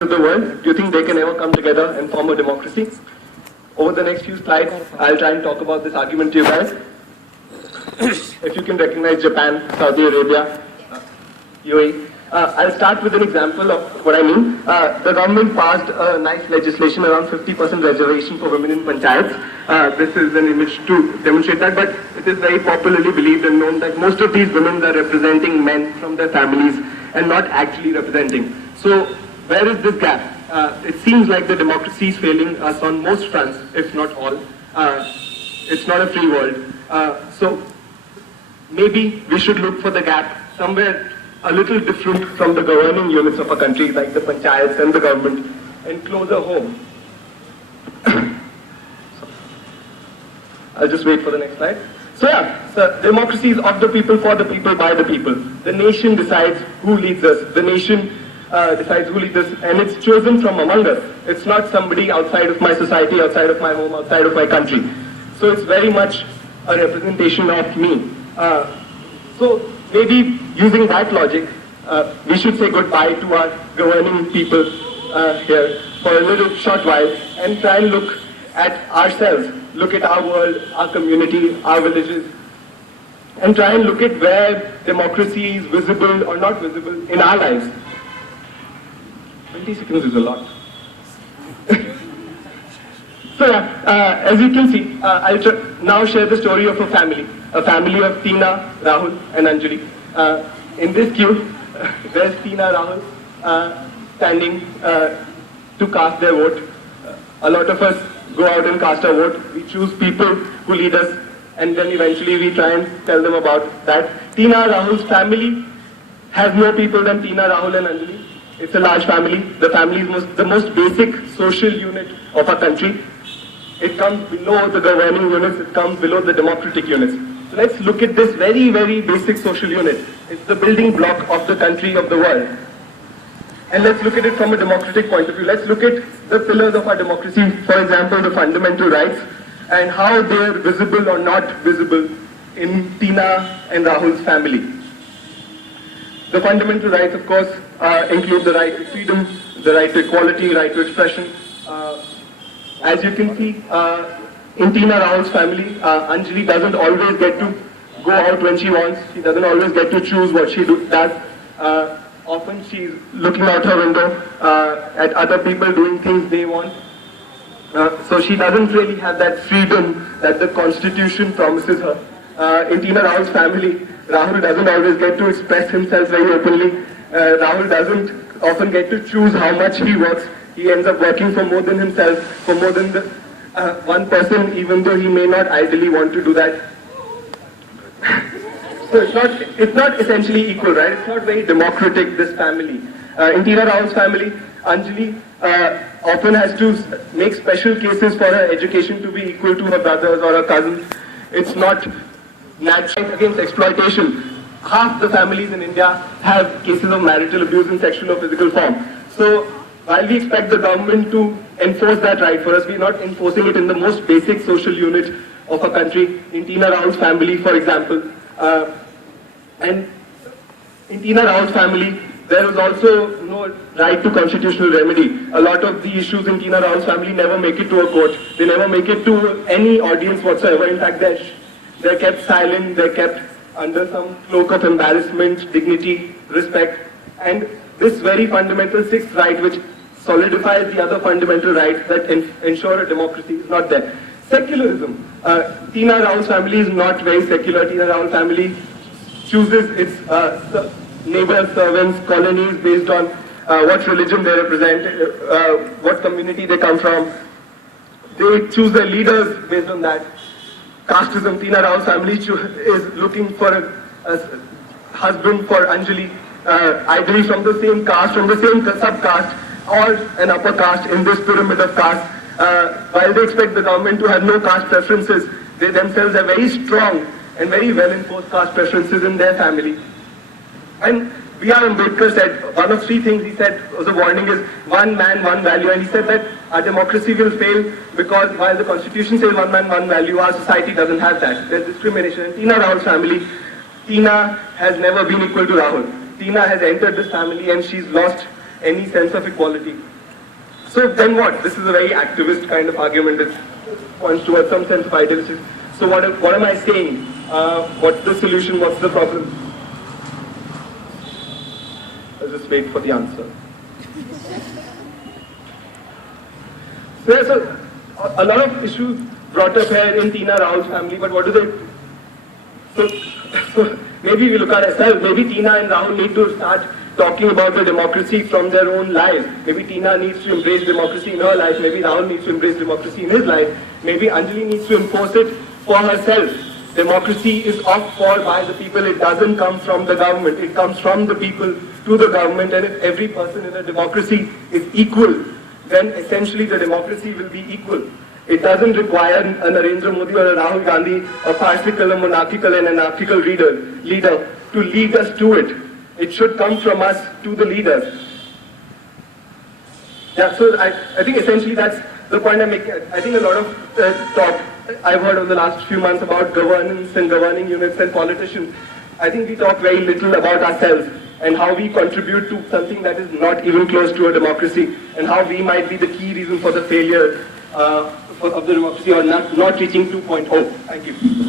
of the world, do you think they can ever come together and form a democracy? Over the next few slides, I'll try and talk about this argument to you guys. If you can recognize Japan, Saudi Arabia, UAE. I'll start with an example of what I mean. The government passed a nice legislation around 50% reservation for women in panchayats. This is an image to demonstrate that, but it is very popularly believed and known that most of these women are representing men from their families and not actually representing. So where is this gap? It seems like the democracy is failing us on most fronts, if not all. It's not a free world. So maybe we should look for the gap somewhere a little different from the governing units of a country, like the panchayats and the government, and closer home. I'll just wait for the next slide. So democracy is of the people, for the people, by the people. The nation decides who leads us. The nation decides who leads us, and it's chosen from among us. It's not somebody outside of my society, outside of my home, outside of my country. So it's very much a representation of me. So maybe using that logic, we should say goodbye to our governing people here for a little short while and try and look at ourselves, look at our world, our community, our villages, and try and look at where democracy is visible or not visible in our lives. 20 seconds is a lot. So as you can see, I'll now share the story of a family of Tina, Rahul and Anjali. In this queue, there's Tina, Rahul standing to cast their vote. A lot of us go out and cast our vote. We choose people who lead us, and then eventually we try and tell them about that. Tina, Rahul's family has more people than Tina, Rahul and Anjali. It's a large family. The family is the most basic social unit of our country. It comes below the governing units, it comes below the democratic units. So let's look at this very, very basic social unit. It's the building block of the country, of the world. And let's look at it from a democratic point of view. Let's look at the pillars of our democracy, for example, the fundamental rights, and how they're visible or not visible in Tina and Rahul's family. The fundamental rights, of course, include the right to freedom, the right to equality, right to expression. As you can see, in Tina Rahul's family, Anjali doesn't always get to go out when she wants. She doesn't always get to choose what she does. Often she's looking out her window at other people doing things they want. So she doesn't really have that freedom that the Constitution promises her. In Tina Rahul's family, Rahul doesn't always get to express himself very openly. Rahul doesn't often get to choose how much he works. He ends up working for more than himself, for more than the one person, even though he may not ideally want to do that. So it's not essentially equal, right? It's not very democratic, this family. In Tina Rahul's family, Anjali often has to make special cases for her education to be equal to her brothers or her cousins. It's not natural against exploitation. Half the families in India have cases of marital abuse in sexual or physical form. So while we expect the government to enforce that right for us, we're not enforcing it in the most basic social unit of a country. In Tina Rahul's family, for example, and in Tina Rahul's family, there is also no right to constitutional remedy. A lot of the issues in Tina Rahul's family never make it to a court. They never make it to any audience whatsoever. In fact, they're kept silent, they're kept under some cloak of embarrassment, dignity, respect. And this very fundamental sixth right, which solidifies the other fundamental rights that ensure a democracy, is not there. Secularism. Tina Rahul's family is not very secular. Tina Rahul's family chooses its neighbors, servants, colonies based on what religion they represent, what community they come from. They choose their leaders based on that. Casteism. Tina Rahul's family is looking for a husband for Anjali, ideally from the same caste, from the same sub-caste, or an upper caste in this pyramid of caste. While they expect the government to have no caste preferences, they themselves have very strong and very well-enforced caste preferences in their family. And B.R. Ambedkar said, one of three things he said was a warning is one man, one value. And he said that our democracy will fail because while the Constitution says one man, one value, our society doesn't have that. There's discrimination. In Tina Rahul's family, Tina has never been equal to Rahul. Tina has entered this family and she's lost any sense of equality. So then what? This is a very activist kind of argument that points towards some sense of idealism. So what am I saying? What's the solution? What's the problem? I'll just wait for the answer. So there's a lot of issues brought up here in Tina Rao's family, but what do they... So maybe we look at ourselves. Maybe Tina and Rahul need to start talking about the democracy from their own lives. Maybe Tina needs to embrace democracy in her life. Maybe Rahul needs to embrace democracy in his life. Maybe Anjali needs to enforce it for herself. Democracy is opt for by the people. It doesn't come from the government. It comes from the people to the government. And if every person in a democracy is equal, then essentially the democracy will be equal. It doesn't require a Narendra Modi or a Rahul Gandhi, a farcical, a monarchical and anarchical leader to lead us to it. It should come from us to the leaders. Yeah, so I think essentially that's the point I make. I think a lot of talk I've heard over the last few months about governance and governing units and politicians. I think we talk very little about ourselves and how we contribute to something that is not even close to a democracy, and how we might be the key reason for the failure of the democracy or not reaching 2.0. Thank you.